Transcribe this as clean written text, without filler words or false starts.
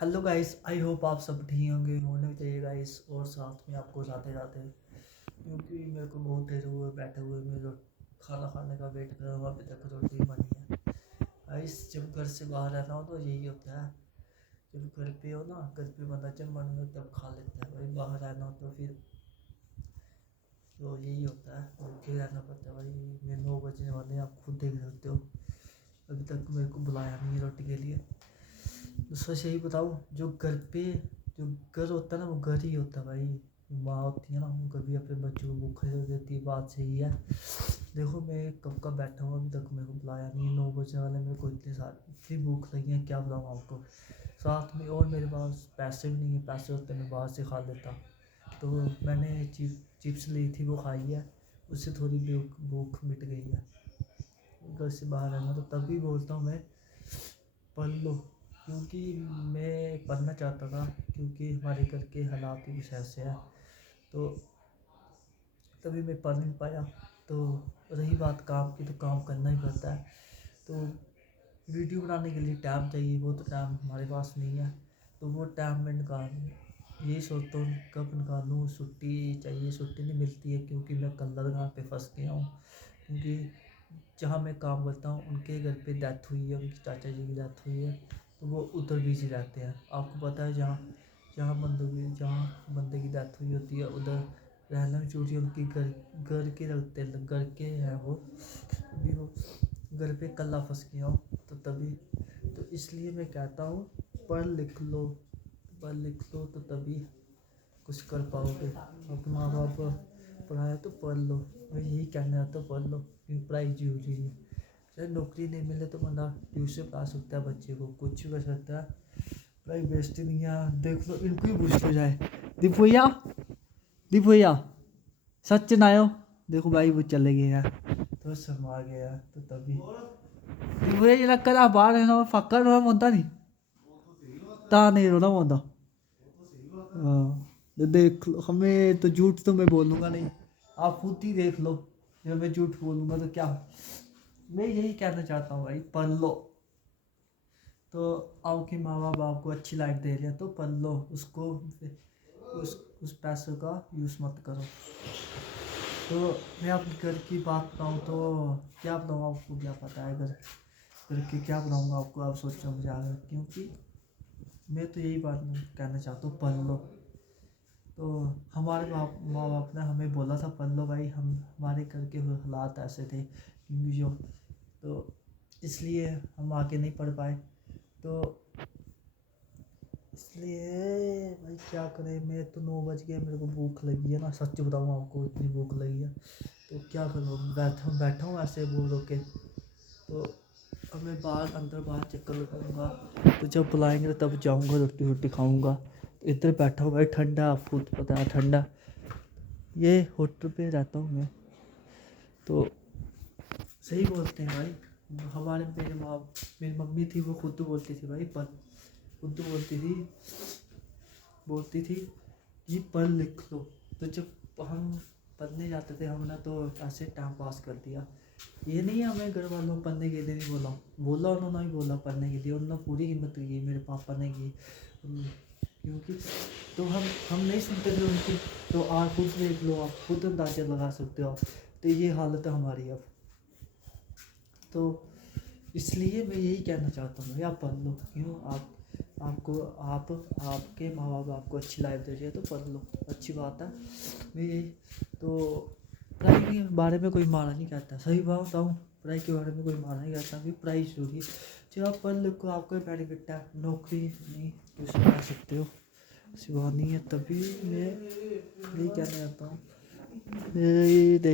Hello guys, I hope आप सब ठीक होने चाहिए गाइस। और साथ में आपको जाते जाते क्योंकि मेरे को बहुत देर हुए बैठे हुए मेरे खाना खाने का वेट कर रहा हूँ, अभी तक रोटी बनी है। गाइस, जब घर से बाहर रहना हो तो यही होता है। जब घर पे हो ना, घर पे बंदा जब मन हो तब खा लेता है। भाई बाहर रहना हो तो फिर तो यही होता है, भूखे रहना पड़ता है। भाई मैं 9 बजने वाले हैं, आप खुद देख सकते हो। अभी तक मेरे को बुलाया नहीं है रोटी के लिए। तो सच यही बताऊँ, जो घर पे जो घर होता है ना, वो घर ही होता है भाई। माँ होती है ना, वो कभी अपने बच्चों को भूखा नहीं देती है, बात सही है। देखो मैं कब का बैठा हूँ, अभी तक मेरे को बुलाया नहीं है। 9 बजने वाले, मेरे को इतनी भूख लगी है, क्या बताऊँ आपको। साथ में और मेरे पास पैसे भी नहीं है, पैसे होते मैं बाहर से खा लेता। तो मैंने चिप्स ली थी, वो खाई है, उससे थोड़ी भूख मिट गई है। घर से बाहर रहना तो तभी बोलता हूँ मैं, पढ़ लो। क्योंकि मैं पढ़ना चाहता था, क्योंकि हमारे घर के हालात ही कुछ ऐसे हैं, तो तभी मैं पढ़ नहीं पाया। तो रही बात काम की, तो काम करना ही पड़ता है। तो वीडियो बनाने के लिए टाइम चाहिए, वो तो टाइम हमारे पास नहीं है। तो वो टाइम मैं निकाल यही सोचता हूँ कब निकालूँ। छुट्टी चाहिए, छुट्टी नहीं मिलती है, क्योंकि मैं कल्लरगाह पे फंस गया हूँ। क्योंकि जहाँ मैं काम करता हूँ, उनके घर पे डेथ हुई है, उनकी चाचा जी की डेथ हुई है। तो वो उधर बिजी रहते हैं। आपको पता है, जहाँ जहाँ बंदे की डेथ हुई होती है, उधर रहना भी जरूरी है। उनकी घर घर के रखते घर के हैं वो। अभी वो घर पे कल्ला फंस गया हूँ, तो तभी तो इसलिए मैं कहता हूँ, पढ़ लिख लो। पढ़ लिख लो तो तभी कुछ कर पाओगे। अपने माँ बाप पढ़ाया तो पढ़ लो। मैं यही कहना चाहता हूँ, पढ़ लो, क्योंकि पढ़ाई जरूरी है। चाहे नौकरी नहीं मिले तो बंदा ट्यूशन पढ़ा सकता है, बच्चे को कुछ भी कर सकता है। पढ़ाई बेस्ट नहीं है। देख लो, इनको ही पूछ लो जाए। दीप भैया सच ना आयो। देखो भाई, वो चले गए यार, तो शर्मा गया यार। तो तभी दीप भैया ये करा बाहर है ना, फक्का रोना मोदा नहीं ता नहीं रोना मोदा। हाँ, तो देख लो, हमें तो झूठ तो मैं बोलूँगा नहीं, आप खुद ही देख लो। जब मैं झूठ बोलूँगा तो क्या। मैं यही कहना चाहता हूँ भाई, पढ़ लो। तो आपके माँ बाप आपको अच्छी लाइफ दे रहे हैं, तो पढ़ लो उसको। उस पैसों का यूज़ मत करो। तो मैं अपने घर की बात बताऊँ तो क्या बताऊँ आपको, क्या पता है घर घर की क्या बताऊँगा आपको, आप सोचो मुझे आगे। क्योंकि मैं तो यही बात कहना चाहता हूँ, पढ़ लो। तो हमारे माँ बाप ने हमें बोला था, पढ़ लो भाई। हमारे घर के हालात ऐसे थे, क्योंकि जो तो इसलिए हम आगे नहीं पढ़ पाए। तो इसलिए भाई क्या करें। मैं तो 9 बज गया, मेरे को भूख लगी है ना, सच बताऊँ आपको, इतनी भूख लगी है। तो क्या करूँ, बैठा हूँ ऐसे बोल रो के। तो अब मैं अंदर बाहर चक्कर लगाऊंगा। तो जब बुलाएंगे तब जाऊंगा, रोटी रोटी खाऊंगा। इधर बैठा हूँ भाई, ठंडा, आपको तो पता है ठंडा। ये होटल पे रहता हूँ मैं। तो सही बोलते हैं भाई। मेरी मम्मी थी, वो खुद बोलती थी भाई, पर खुद बोलती थी कि पढ़ लिख लो। तो जब हम पढ़ने जाते थे, हमने तो ऐसे टाइम पास कर दिया। ये नहीं है हमें घर वालों पढ़ने के लिए नहीं बोला उन्होंने ही बोला पढ़ने के लिए, उन्होंने पूरी हिम्मत की, मेरे पापा ने की। क्योंकि तो हम नहीं सुनते थे उनकी। तो आप खुद देख लो, आप खुद अंदाजा लगा सकते हो। तो ये हालत है हमारी अब। तो इसलिए मैं यही कहना चाहता हूँ भाई, आप पढ़ लो। क्यों आपके माँ बाप आपको अच्छी लाइफ दे रही है, तो पढ़ लो, अच्छी बात है। मैं यही तो पढ़ाई के बारे में कोई माना नहीं कहता, सही बात बताऊँ। पढ़ाई के बारे में कोई माना नहीं कहता कि पढ़ाई जरूरी है। जब आप पढ़ लिखो, आपको बेनिफिट है, नौकरी नहीं कुछ कर सकते हो, ऐसी बात नहीं है। तभी मैं यही कहना चाहता हूँ।